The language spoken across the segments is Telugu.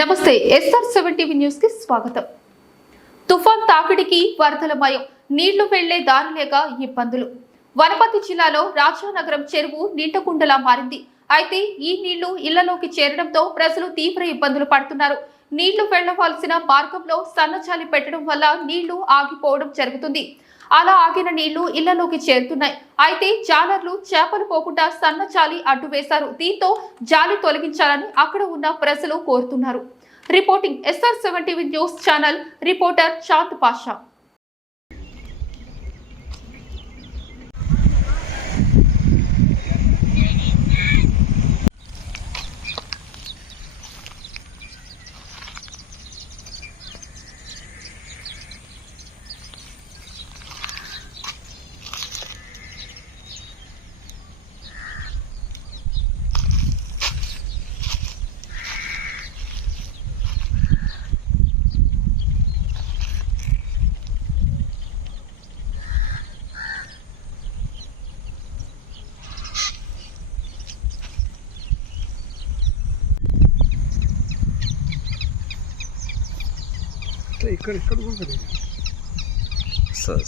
నమస్తే SR7 టీవీ న్యూస్ కి స్వాగతం. తుఫాన్ తాకిడికి వరదలమయం, నీళ్లు వెళ్లే దారి లేక ఇబ్బందులు. వనపర్తి జిల్లాలో రాజానగరం చెరువు నీటకుండలా మారింది. అయితే ఈ నీళ్లు ఇళ్లలోకి చేరడంతో ప్రజలు తీవ్ర ఇబ్బందులు పడుతున్నారు. నీళ్లు వెళ్లవలసిన మార్గంలో సన్నజాలి పెట్టడం వల్ల నీళ్లు ఆగిపోవడం జరుగుతుంది. అలా ఆగిన నీళ్లు ఇళ్లలోకి చేరుతున్నాయి. అయితే జాలర్లు చేపలు పోకుండా సన్న జాలి అడ్డు వేశారు. దీంతో జాలి తొలగించాలని అక్కడ ఉన్న ప్రజలు కోరుతున్నారు. Reporting SR7 TV news channel, reporter Chand Pasha. ఇక్కడ కూడా సార్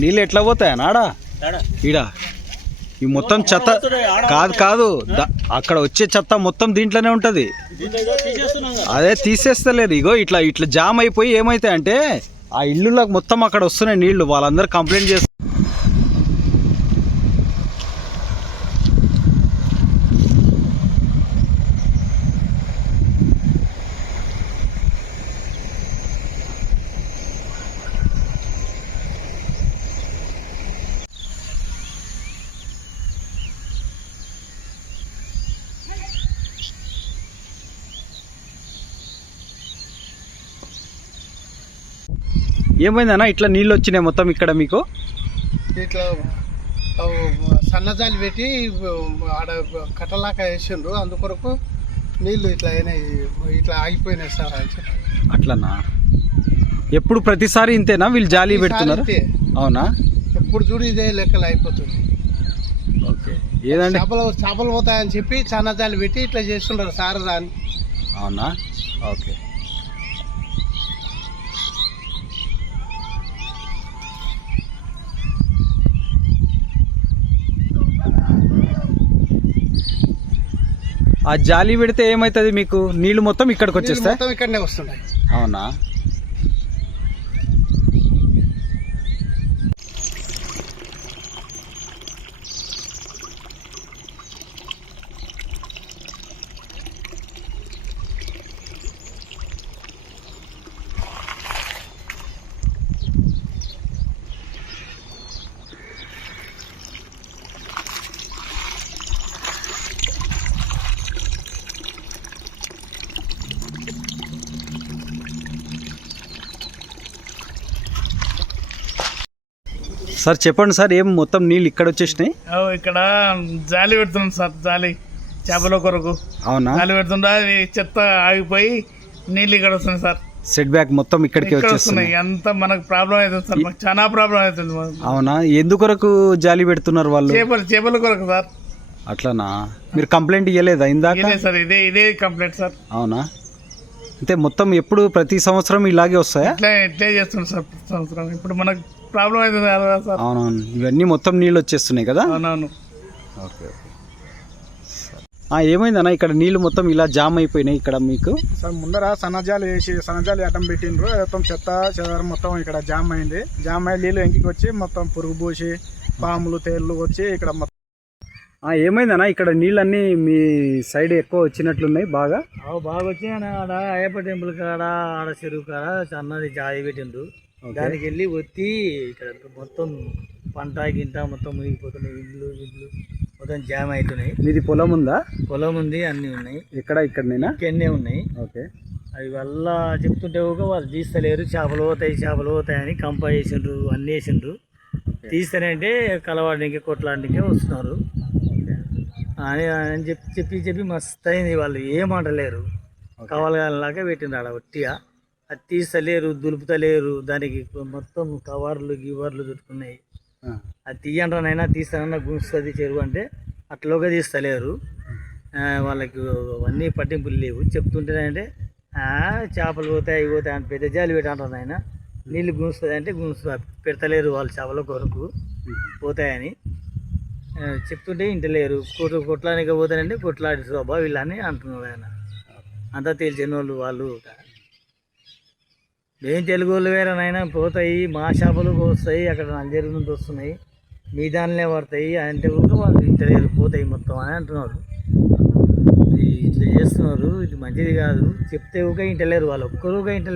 నీళ్ళు ఎట్లా పోతాయా నాడా ఈడ ఈ మొత్తం చెత్త కాదు అక్కడ వచ్చే చెత్త మొత్తం దీంట్లోనే ఉంటది. అదే తీసేస్తలేరు. ఇగో ఇట్లా జామ్ అయిపోయి ఏమైతాయి అంటే ఆ ఇల్లులకు మొత్తం అక్కడ వస్తున్నాయి నీళ్లు. వాళ్ళందరూ కంప్లైంట్ చేస్తారు. ఏమైందన్నా ఇట్లా నీళ్ళు వచ్చినాయి మొత్తం ఇక్కడ మీకు? ఇట్లా సన్నజాలి పెట్టి ఆడ కట్టలాగా వేసిండ్రు, అందుకొరకు నీళ్ళు ఇట్లా అయినాయి, ఇట్లా ఆగిపోయినాయి సార్ అని చెప్పి. అట్లనా? ఎప్పుడు ప్రతిసారి ఇంతేనా వీళ్ళు జాలి పెడుతున్నారు? అవునా? ఎప్పుడు చూడు ఇదే లెక్కలు అయిపోతుంది. ఓకే. ఏదండి చేపలు పోతాయని చెప్పి సన్నజాలి పెట్టి ఇట్లా చేస్తుంటారు సార్ అని. అవునా? ఓకే. ఆ జాలి పెడితే ఏమవుతుంది మీకు? నీళ్లు మొత్తం ఇక్కడికి వచ్చేస్తాయి? మొత్తం ఇక్కడనే వస్తున్నాయి. అవునా? సార్ చెప్పండి సార్, ఏం మొత్తం నీళ్ళు ఇక్కడ వచ్చేసినాయి? ఇక్కడ జాలి పెడుతున్నాం సార్, జాలి చేపల కొరకు. అవునా? జాలి పెడుతుండే అది చెత్త ఆగిపోయి నీళ్ళు ఇక్కడ వస్తున్నాయి సార్. సెట్ బ్యాక్ మొత్తం ఇక్కడికి వచ్చేస్తున్నాయి. అంత మనకు ప్రాబ్లం అవుతుంది సార్, మాకు చాలా ప్రాబ్లం అవుతుంది. అవునా? ఎందుకొరకు జాలి పెడుతున్నారు వాళ్ళు? చేపల కొరకు సార్. అట్లనా? మీరు కంప్లైంట్ ఇవ్వలేదా ఇందాక? సార్ ఇదే కంప్లైంట్ సార్. అవునా? అంటే మొత్తం ఎప్పుడు ప్రతి సంవత్సరం ఇలాగే వస్తాయా? ఇట్లే చేస్తున్నాం సార్ ప్రతి సంవత్సరం. ఇప్పుడు మనకు ప్రాబ్లం అవుతుంది కదా సార్. అవునవును, ఇవన్నీ మొత్తం నీళ్ళు వచ్చేస్తున్నాయి కదా? అవునవును. ఓకే. ఏమైందన్నా ఇక్కడ నీళ్లు మొత్తం ఇలా జామ్ అయిపోయినాయి ఇక్కడ మీకు? సార్ ముందర సన్నజాలి అడ్డం పెట్టిండ్రు, మొత్తం చెత్త చెదారం మొత్తం ఇక్కడ జామ్ అయింది. జామ్ అయ్యి నీళ్ళు ఎంకికి వచ్చి మొత్తం పురుగు పూసి పాములు తేళ్లు వచ్చి ఇక్కడ మొత్తం. ఏమైందన్నా ఇక్కడ నీళ్ళన్నీ మీ సైడ్ ఎక్కువ వచ్చినట్లున్నాయి బాగా? బాగా వచ్చినాయి. ఆడ అయ్యప్ప టెంపుల్ కాడ, ఆడ చెరువు కాడ అన్నది జాయి పెట్టిండ్రు. దానికి వెళ్ళి ఒత్తి ఇక్కడ మొత్తం పంట గింట మొత్తం మునిగిపోతున్నాయి, ఇల్లు మొత్తం జామ్ అవుతున్నాయి. మీది పొలం ఉందా? పొలం ఉంది, అన్నీ ఉన్నాయి. ఇక్కడనేనా? ఇక్కడనే ఉన్నాయి. ఓకే. అవి వల్ల చెప్తుంటే కూడా వాళ్ళు తీస్తలేరు. చేపలు పోతాయని కంప వేసిండ్రు, అన్నీ వేసిండ్రు. తీస్తానంటే కలవాడికి కొట్లాడికే వస్తున్నారు అని చెప్పి మస్తు అయింది. వాళ్ళు ఏమంటలేరు, కావాలలాగా పెట్టిండ్రు ఆడ ఒట్టిగా. అది తీస్తలేరు, దులుపుతలేరు. దానికి మొత్తం కవర్లు గివర్లు చుట్టుకున్నాయి. అది తీయండ్రనైనా తీస్తానన్నా గుంస్తుంది చెరువు అంటే అట్లోగా తీస్తలేరు. వాళ్ళకి అవన్నీ పట్టింపులు లేవు. చెప్తుంటేనంటే చేపలు పోతాయి అవి పోతాయి అని పెద్ద జాలి పెట్టంటారు ఆయన. నీళ్ళు గుంస్తుంది అంటే పెడతలేరు వాళ్ళు చేపల కొరకు పోతాయని చెప్తుంటే ఇంటలేరు. కొట్లానికి పోతానంటే కొట్లాడి శోభ వీళ్ళని అంటున్నారు ఆయన. అంతా తెలిసిన వాళ్ళు మేము తెలుగు వాళ్ళు వేరేనైనా పోతాయి, మా చేపలు వస్తాయి, అక్కడ నల్జరి నుండి వస్తున్నాయి, మీ దానిలో పడతాయి అంటే కూడా వాళ్ళు ఇంటలేరు, పోతాయి మొత్తం అని అంటున్నారు. ఇట్లా చేస్తున్నారు, ఇది మంచిది కాదు. చెప్తే ఊగా ఇంటలేరు, వాళ్ళు ఒక్కరుగా ఇంటలేరు.